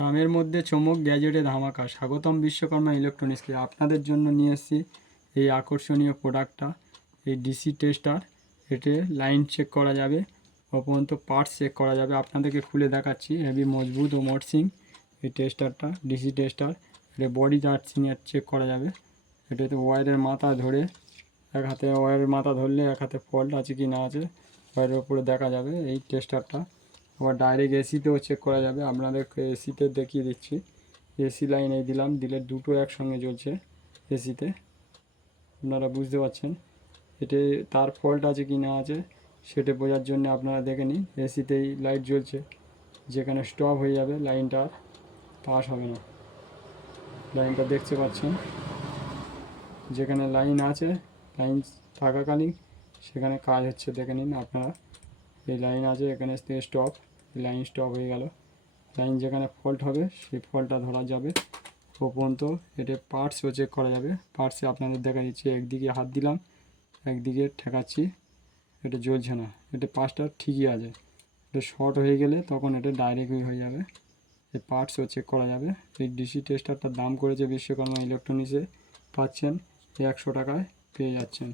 দামের মধ্যে চমক গ্যাজেটে ধামাকা। স্বাগতম বিশ্বকর্মা ইলেকট্রনিক্সকে আপনাদের জন্য নিয়ে এসেছি এই আকর্ষণীয় প্রোডাক্টটা এই ডিসি টেস্টার এতে লাইন চেক করা যাবে, অপরন্ত পার্টস চেক করা যাবে। আপনাদেরকে খুলে দেখাচ্ছি হেভি মজবুত ও মরসিং। এই টেস্টারটা ডিসি টেস্টার এটা বডি চার্জিংয়ের চেক করা যাবে। এটাতে ওয়্যারের মাথা ধরে, এক হাতে ওয়্যারের মাথা ধরলে এক হাতে ফল্ট আছে কি না আছে ওয়্যারের উপরে দেখা যাবে। এই টেস্টারটা আবার ডাইরেক্ট এসিতেও চেক করা যাবে। আপনাদেরকে এসিতে দেখিয়ে দিচ্ছি। এসি লাইন দিলাম, দিলে দুটো একসঙ্গে জ্বলছে এসিতে আপনারা বুঝতে পারছেন? এতে তার ফল্ট আছে কি না আছে, সেটা বোঝার জন্য আপনারা দেখে নিন। এসিতেই লাইট জ্বলছে। যেখানে স্টপ হয়ে যাবে লাইনটা পাস হবে না। লাইনটা দেখতে পাচ্ছেন? যেখানে লাইন আছে লাইন থাকাকালীন সেখানে কাজ হচ্ছে, দেখে নিন আপনারা। এই লাইন আছে, এখানে স্টপ লাইন স্টপ হয়ে গেল। লাইন যেখানে ফল্ট হবে, সেই ফল্টটা ধরা যাবে। ও পর্যন্ত এটা পার্টসও চেক করা যাবে। পার্টসে আপনাদের দেখা দিচ্ছি, একদিকে হাত দিলাম, একদিকে ঠেকাচ্ছি, এটা জ্বলছে না। এটা পার্টসটা ঠিকই আছে। এটা শর্ট হয়ে গেলে তখন এটা ডাইরেক্টই হয়ে যাবে। এই পার্টসও চেক করা যাবে। এই ডিসি টেস্টারটার দাম করেছে বিশ্বকর্মা ইলেকট্রনিক্সে পাচ্ছেন, একশো টাকায় পেয়ে যাচ্ছেন।